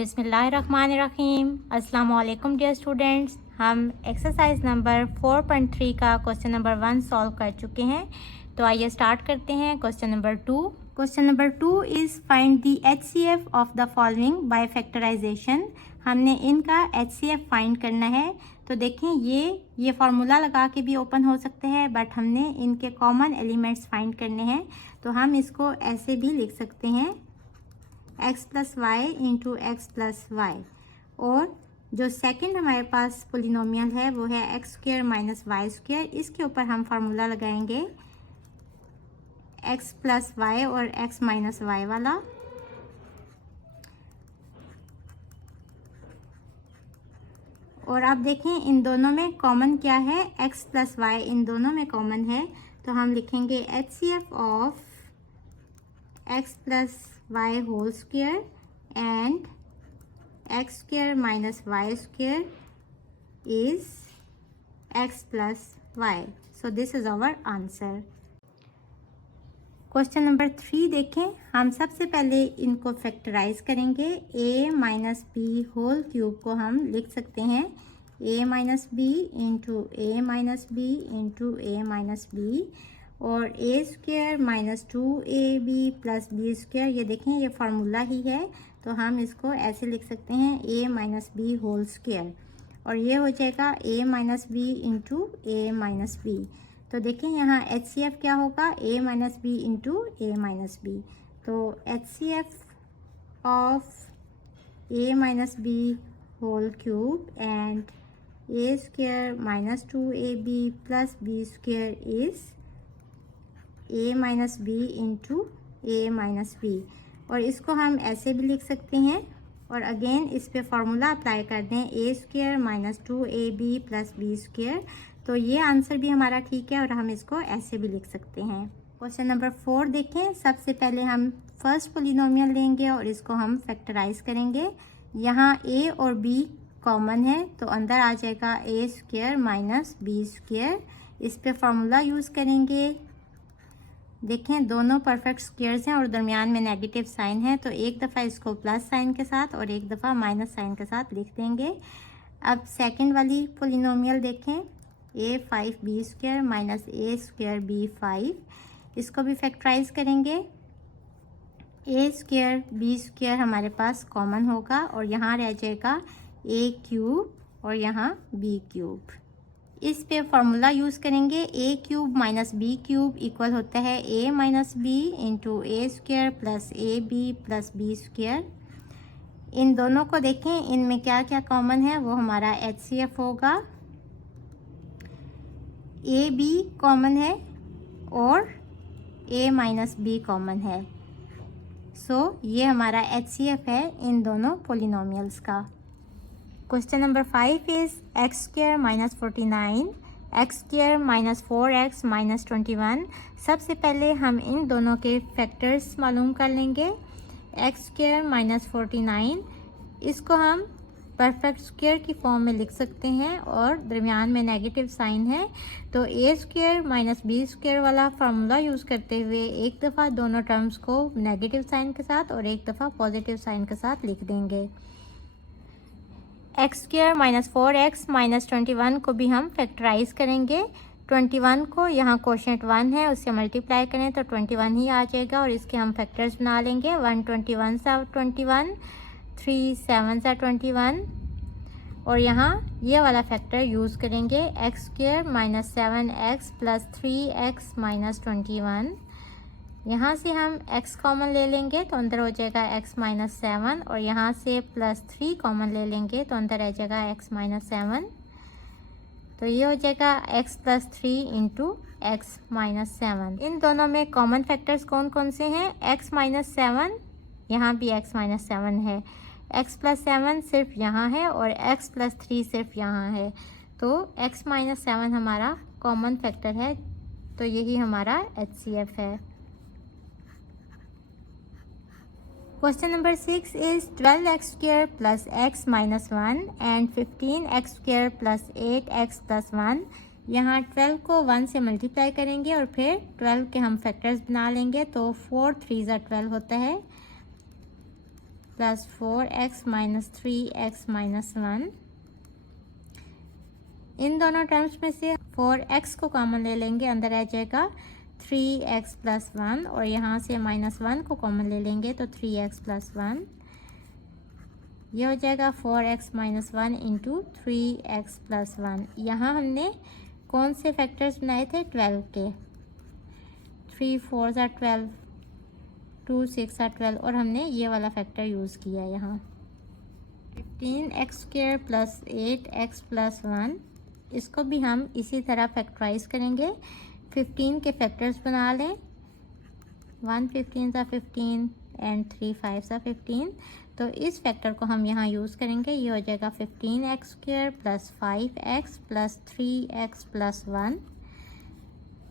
बिस्मिल्लाहिर्रहमानिर्रहीम। अस्सलाम वालेकुम डियर स्टूडेंट्स। हम एक्सरसाइज नंबर 4.3 का क्वेश्चन नंबर 1 सॉल्व कर चुके हैं। तो आइए स्टार्ट करते हैं question number 2। Question number 2 is find the HCF of the following by factorization. हमने इनका HCF फाइंड करना है। तो देखें ये फार्मूला लगा के भी ओपन हो सकते हैं, बट हमने इनके कॉमन एलिमेंट्स फाइंड करने हैं। तो हम इसको ऐसे भी लिख सकते हैं, x plus y into x plus y. और जो सेकंड हमारे पास पोलिनोमियल है वो है x square minus y square. इसके ऊपर हम फार्मूला लगाएंगे x प्लस वाई और x माइनस वाई वाला। और आप देखें इन दोनों में कॉमन क्या है, x प्लस वाई इन दोनों में कॉमन है। तो हम लिखेंगे HCF of x plus y whole square and x square minus y square is x plus y. So this is our answer. Question number 3 देखें। हम सबसे पहले इनको फैक्टराइज करेंगे। a minus b whole cube को हम लिख सकते हैं a minus b into a minus b into a minus b, और a square minus 2ab plus b square. ये देखें ये फार्मूला ही है, तो हम इसको ऐसे लिख सकते हैं a minus b whole square, और ये हो जाएगा a minus b into a minus b. तो देखें यहाँ HCF क्या होगा, a minus b into a minus b. तो HCF of a minus b whole cube and a square minus 2ab plus b square is a minus b into a minus b. और इसको हम ऐसे भी लिख सकते हैं, और अगेन इस पे फार्मूला अप्लाई कर दें a square minus 2ab plus b square. तो ये आंसर भी हमारा ठीक है, और हम इसको ऐसे भी लिख सकते हैं। क्वेश्चन नंबर 4 देखें। सबसे पहले हम फर्स्ट पोलिनोमियल लेंगे और इसको हम फैक्टराइज करेंगे। यहाँ a और b कॉमन है, तो अंदर आ जाएगा a square minus b square. इस पे फार्मूला यूज़ करेंगे। देखें दोनों परफेक्ट स्क्वायर्स हैं और दरमियान में नेगेटिव साइन है, तो एक दफ़ा इसको प्लस साइन के साथ और एक दफ़ा माइनस साइन के साथ लिख देंगे। अब सेकंड वाली पोलिनोमियल देखें, a5b स्क्वायर माइनस ए स्क्वायर b5। इसको भी फैक्टराइज करेंगे। a स्क्वायर b स्क्वायर हमारे पास कॉमन होगा, और यहाँ रह जाएगा a क्यूब और यहाँ b क्यूब। इस पे फार्मूला यूज़ करेंगे a cube minus b cube equal होता है a minus b into a square plus a b plus b square. इन दोनों को देखें, इनमें क्या क्या कॉमन है, वो हमारा HCF होगा। ए बी कॉमन है और a माइनस बी कॉमन है। सो ये हमारा HCF है इन दोनों पोलिनोमियल्स का। Question number 5 is x square minus 49 x square minus 4x minus 21। सबसे पहले हम इन दोनों के फैक्टर्स मालूम कर लेंगे। एक्स स्क्वायर माइनस 49 इसको हम परफेक्ट स्क्वायर की फॉर्म में लिख सकते हैं, और दरमियान में नेगेटिव साइन है, तो ए स्क्वायर माइनस बी स्क्वायर वाला फार्मूला यूज़ करते हुए एक दफ़ा दोनों टर्म्स को नेगेटिव साइन के साथ और एक दफ़ा पॉजिटिव साइन के साथ लिख देंगे। X square minus 4x minus 21 को भी हम फैक्टराइज करेंगे। 21 को यहाँ कोशेंट 1 है, उससे मल्टीप्लाई करें तो 21 ही आ जाएगा, और इसके हम फैक्टर्स बना लेंगे। 1 21 सा 21, 3 7 सा 21, और यहाँ ये वाला फैक्टर यूज़ करेंगे x square minus 7x plus 3x minus 21। यहाँ से हम x कॉमन ले लेंगे तो अंदर हो जाएगा x माइनस 7, और यहाँ से प्लस 3 कॉमन ले लेंगे तो अंदर रह जाएगा x माइनस 7। तो ये हो जाएगा x plus 3 into x minus 7। इन दोनों में कॉमन फैक्टर्स कौन कौन से हैं, x माइनस 7, यहाँ भी x माइनस 7 है, x प्लस 7 सिर्फ यहाँ है, और x प्लस 3 सिर्फ यहाँ है। तो x माइनस 7 हमारा कॉमन फैक्टर है, तो यही हमारा HCF है। Question number 6 is 12x square plus x minus 1 and 15x square plus 8x plus 1। यहाँ 12 को 1 से मल्टीप्लाई करेंगे और फिर 12 के हम फैक्टर्स बना लेंगे, तो 4 3 12 होता है। Plus 4x minus 3x minus 1। इन दोनों टर्म्स में से 4x को कॉमन ले लेंगे, अंदर आ जाएगा 3x प्लस 1 और यहाँ से माइनस 1 को कॉमन ले लेंगे तो 3x प्लस 1। ये हो जाएगा 4x minus 1 into 3x plus 1। यहाँ हमने कौन से फैक्टर्स बनाए थे? 12 के। 3 4 are 12, 2 6 are 12 और हमने ये वाला फैक्टर यूज़ किया है यहाँ। 15x square plus 8x plus 1, इसको भी हम इसी तरह फैक्टराइज करेंगे। 15 के फैक्टर्स बना लें। 1 15 सा 15 एंड 3 5 सा 15। तो इस फैक्टर को हम यहाँ यूज़ करेंगे। ये हो जाएगा 15x square plus 5x plus 3x plus 1।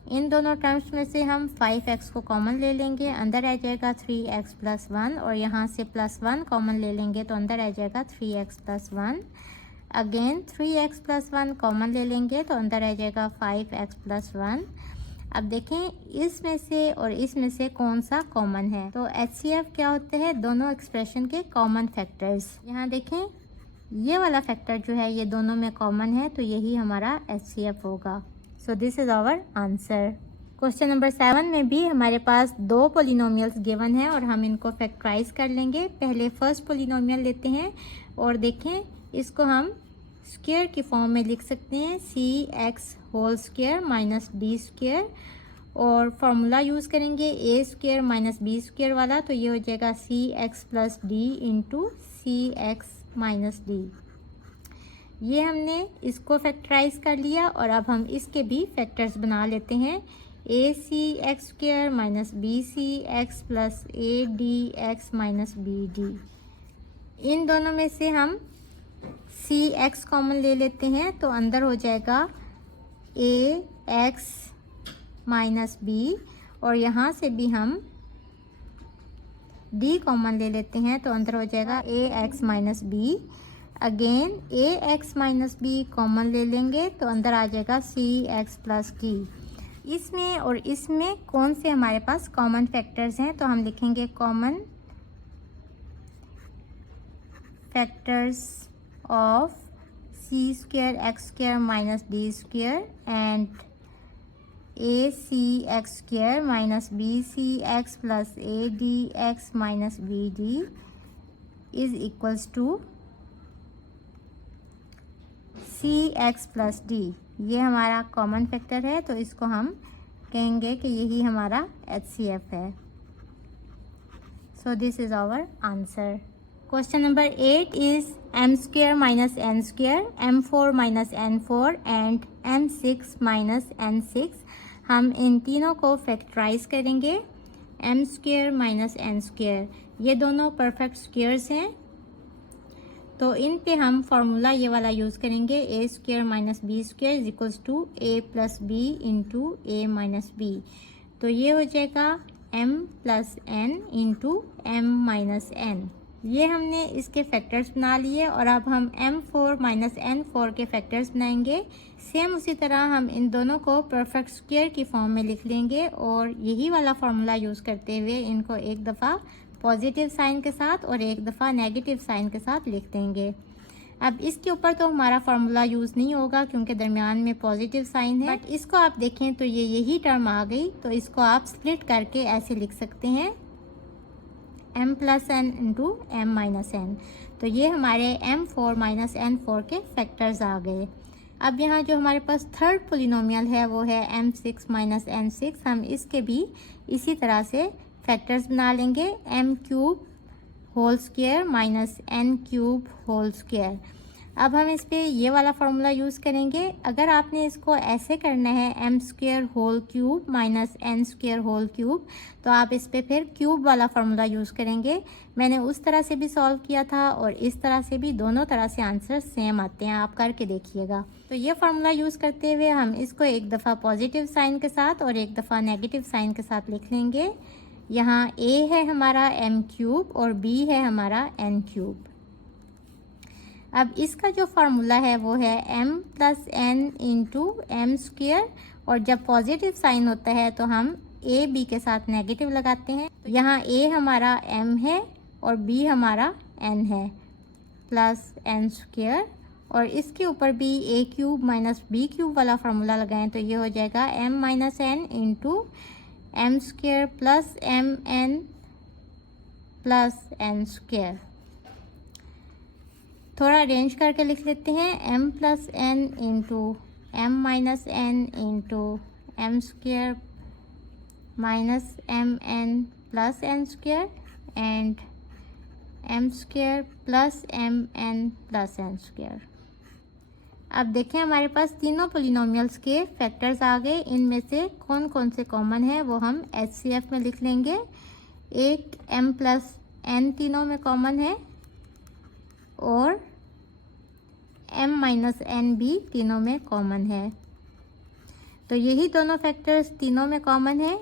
इन दोनों टर्म्स में से हम 5x को कॉमन ले लेंगे, अंदर आ जाएगा 3x प्लस 1 और यहाँ से प्लस 1 कॉमन ले लेंगे तो अंदर आ जाएगा 3x plus 1। Again 3x plus 1 common ले लेंगे तो अंदर आ जाएगा 5x प्लस 1। अब देखें इसमें से और इसमें से कौन सा कॉमन है। तो HCF क्या होते हैं? दोनों एक्सप्रेशन के कॉमन फैक्टर्स। यहाँ देखें ये वाला फैक्टर जो है ये दोनों में कॉमन है तो यही हमारा HCF होगा। So this is our answer. Question number 7 में भी हमारे पास दो पोलिनोमियल्स गिवन है और हम इनको फैक्टराइज कर लेंगे। पहले फर्स्ट पोलिनोमियल लेते हैं और देखें इसको हम स्क्वायर की फॉर्म में लिख सकते हैं, cx whole square minus d square और फॉर्मूला यूज़ करेंगे a square minus b square वाला। तो ये हो जाएगा cx plus d into cx minus d. ये हमने इसको फैक्टराइज कर लिया और अब हम इसके भी फैक्टर्स बना लेते हैं। ac square minus bcx plus adx minus bd। इन दोनों में से हम cx कॉमन ले लेते हैं तो अंदर हो जाएगा ax माइनस बी और यहाँ से भी हम d कॉमन ले लेते हैं तो अंदर हो जाएगा ax minus b. Again ax minus b common ले लेंगे तो अंदर आ जाएगा cx प्लस d। इसमें और इसमें कौन से हमारे पास कॉमन फैक्टर्स हैं? तो हम लिखेंगे common factors of c square x square minus d square and acx square minus bcx plus adx minus bd is equals to cx plus d। ये हमारा कॉमन फैक्टर है तो इसको हम कहेंगे कि यही हमारा HCF है। So this is our answer. Question number 8 is m square minus n square, m4 minus n4 and m6 minus n6। हम इन तीनों को फैक्टराइज करेंगे। m square minus n square ये दोनों परफेक्ट स्क्वेयर्स हैं तो इन पे हम फार्मूला ये वाला यूज़ करेंगे। a square minus b square is equals to a plus b into a minus b. तो ये हो जाएगा m plus n into m minus n। ये हमने इसके फैक्टर्स बना लिए और अब हम m4 माइनस n4 के फैक्टर्स बनाएंगे। सेम उसी तरह हम इन दोनों को परफेक्ट स्क्वायर की फॉर्म में लिख लेंगे और यही वाला फार्मूला यूज़ करते हुए इनको एक दफ़ा पॉजिटिव साइन के साथ और एक दफ़ा नेगेटिव साइन के साथ लिख देंगे। अब इसके ऊपर तो हमारा फार्मूला यूज़ नहीं होगा क्योंकि दरमियान में पॉजिटिव साइन है, बट इसको आप देखें तो ये यही टर्म आ गई तो इसको आप स्प्लिट करके ऐसे लिख सकते हैं m plus n into m minus n. तो ये हमारे m4 माइनस n4 के फैक्टर्स आ गए। अब यहाँ जो हमारे पास थर्ड पोलिनोमियल है वो है m6 माइनस n6। हम इसके भी इसी तरह से फैक्टर्स बना लेंगे। m cube whole square minus n cube whole square. अब हम इस पे ये वाला फार्मूला यूज़ करेंगे। अगर आपने इसको ऐसे करना है m square whole cube minus n square whole cube तो आप इस पे फिर क्यूब वाला फार्मूला यूज़ करेंगे। मैंने उस तरह से भी सॉल्व किया था और इस तरह से भी, दोनों तरह से आंसर सेम आते हैं, आप करके देखिएगा। तो ये फार्मूला यूज़ करते हुए हम इसको एक दफ़ा पॉजिटिव साइन के साथ और एक दफ़ा नेगेटिव साइन के साथ लिख लेंगे। यहाँ a है हमारा m क्यूब और b है हमारा n क्यूब। अब इसका जो फार्मूला है वो है m plus n into m square और जब पॉजिटिव साइन होता है तो हम a b के साथ नेगेटिव लगाते हैं। तो यहाँ a हमारा m है और b हमारा n है प्लस n स्क्वायर, और इसके ऊपर भी a cube minus b cube वाला फार्मूला लगाएं तो ये हो जाएगा m minus n into m square plus m n plus n square. थोड़ा अरेंज करके लिख लेते हैं, m plus n into m minus n into m square minus m n plus n square and m square plus m n plus n square. अब देखें हमारे पास तीनों polynomials के फैक्टर्स आ गए। इनमें से कौन कौन से कॉमन है वो हम HCF में लिख लेंगे। एक m प्लस n तीनों में कॉमन है और m माइनस n भी तीनों में कॉमन है। तो यही दोनों फैक्टर्स तीनों में कॉमन है।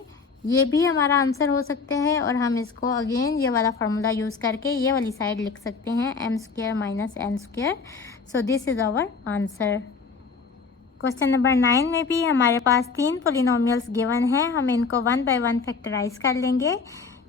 ये भी हमारा आंसर हो सकता है और हम इसको अगेन ये वाला फार्मूला यूज़ करके ये वाली साइड लिख सकते हैं m square minus n square. So this is our answer. Question number 9 में भी हमारे पास 3 पोलिनोमियल्स गिवन हैं। हम इनको 1 बाय 1 फैक्टराइज कर लेंगे।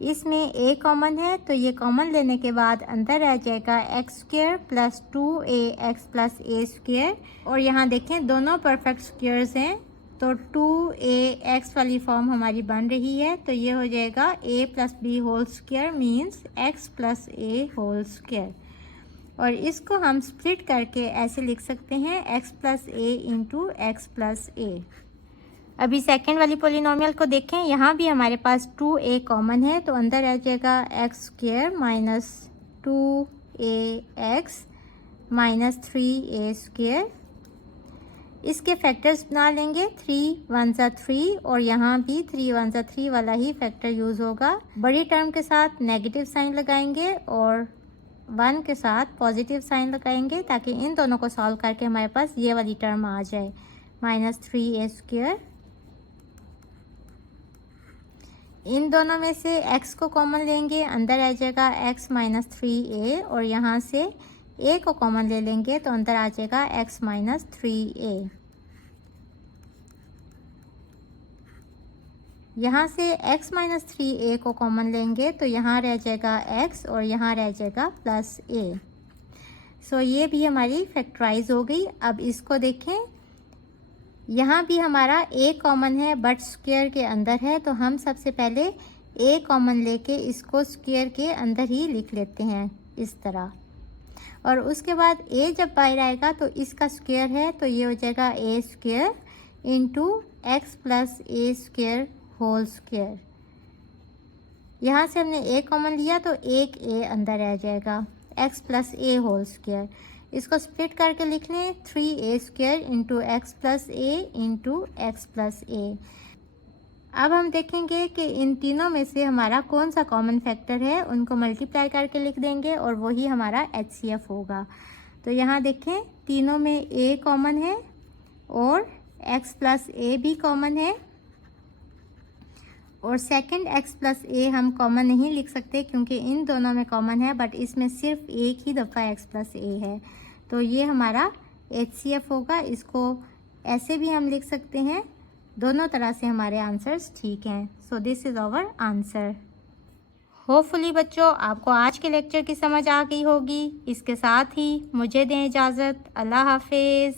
इसमें a कॉमन है तो ये कॉमन लेने के बाद अंदर रह जाएगा x square plus 2ax plus a square, और यहाँ देखें दोनों परफेक्ट स्क्वायर्स हैं तो 2ax वाली फॉर्म हमारी बन रही है। तो ये हो जाएगा a plus b whole square means x plus a whole square, और इसको हम स्प्लिट करके ऐसे लिख सकते हैं x plus a into x plus a। अभी सेकेंड वाली पोलिनोमियल को देखें, यहाँ भी हमारे पास 2a कॉमन है तो अंदर रह जाएगा x square minus 2ax minus 3a square. इसके फैक्टर्स बना लेंगे, 3 1 ज़ा 3 और यहाँ भी 3 1 ज़ा 3 वाला ही फैक्टर यूज़ होगा। बड़ी टर्म के साथ नेगेटिव साइन लगाएंगे और 1 के साथ पॉजिटिव साइन लगाएंगे ताकि इन दोनों को सॉल्व करके हमारे पास ये वाली टर्म आ जाए माइनस 3a स्क्वायर। इन दोनों में से x को कॉमन लेंगे, अंदर आ जाएगा x माइनस 3a, और यहाँ से a को कॉमन ले लेंगे तो अंदर आ जाएगा x माइनस 3a। यहाँ से x माइनस 3a को कॉमन लेंगे तो यहाँ रह जाएगा x और यहाँ रह जाएगा प्लस a। सो ये भी हमारी फैक्टराइज हो गई। अब इसको देखें, यहाँ भी हमारा a कॉमन है बट स्क्वायर के अंदर है, तो हम सबसे पहले a कॉमन लेके इसको स्क्वायर के अंदर ही लिख लेते हैं इस तरह, और उसके बाद a जब बाहर आएगा तो इसका स्क्वायर है तो ये हो जाएगा a square into x plus a square whole square. यहाँ से हमने a कॉमन लिया तो एक a अंदर आ जाएगा x plus a whole square. इसको स्प्लिट करके लिख लें 3a square into x plus a into x plus a। अब हम देखेंगे कि इन तीनों में से हमारा कौन सा कॉमन फैक्टर है, उनको मल्टीप्लाई करके लिख देंगे और वही हमारा HCF होगा। तो यहाँ देखें तीनों में a कॉमन है और x प्लस a भी कॉमन है, और सेकंड x प्लस a हम कॉमन नहीं लिख सकते क्योंकि इन दोनों में कॉमन है बट इसमें सिर्फ एक ही दफ़ा x प्लस a है, तो ये हमारा HCF होगा। इसको ऐसे भी हम लिख सकते हैं, दोनों तरह से हमारे आंसर्स ठीक हैं। So this is our answer. Hopefully बच्चों आपको आज के लेक्चर की समझ आ गई होगी। इसके साथ ही मुझे दें इजाज़त। अल्लाह हाफिज़।